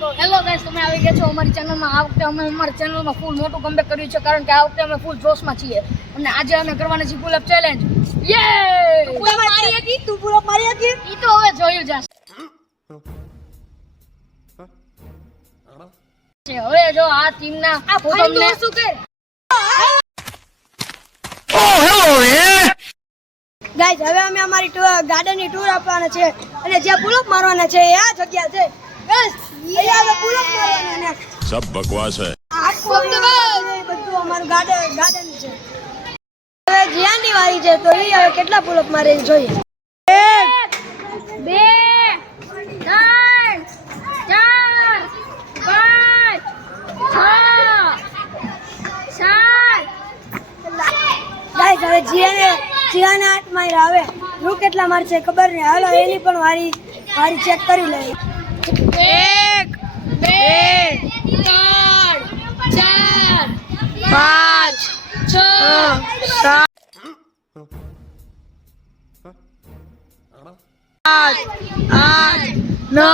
તો hello guys, તમે આવી ગયા છો અમારી ચેનલમાં। આ વખતે અમે અમારી ચેનલમાં ફૂલ મોટું કમબેક કર્યું છે, કારણ કે આ વખતે અમે ફૂલ જોશમાં છીએ અને આજે અમે કરવાની છે પુલ અપ ચેલેન્જ। યે! પુલ અપ મારી હતી, તું પુલ અપ મારી હતી, ઈ તો હવે જોયું જશે। હવે જો આ ટીમના આ ફોટોને શું કર ગાઈસ, હવે અમે અમારી ગાર્ડનની ટૂર આપવાના છે અને જ્યાં પુલ અપ મારવાના છે એ આ જગ્યા છે। બસ અહીંયા અમે પુલ અપ મારવાના ને सब बकवास है। બધું અમારું ગાર્ડન છે। હવે જીયાની વારી છે તો એ હવે કેટલા પુલ અપ મારે એ જોઈએ। 1 2 3 4 5 6 ગાઈસ, હવે જીયાના હાથમાં આવે રૂ કેટલા મારશે ખબર નહીં। હાલો એની પણ વારી ચેક કરી લઈએ। 1 2 3 4 5 6 8 9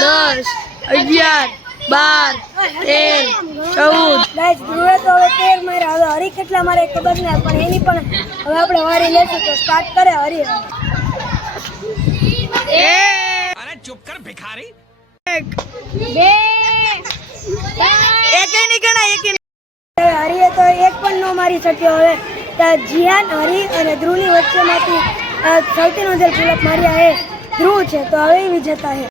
10 11 12 13 14 ગાઈસ, ધ્રુવે તો હવે 13 માર્યા। હવે હરી કેટલા મારે ખબર નહીં, પણ એની પણ હવે આપણે વારી લેશું તો સ્ટાર્ટ કરે હરી। अरे चुप कर भिखारी। 2 હવે હરીએ તો એક પણ ન મારી શક્યો। હવે જીયાન, હરી અને ધ્રુવની વચ્ચેમાંથી સૌથી વધારે પુલ અપ માર્યા એ ધ્રુવ છે, તો હવે એ વિજેતા છે।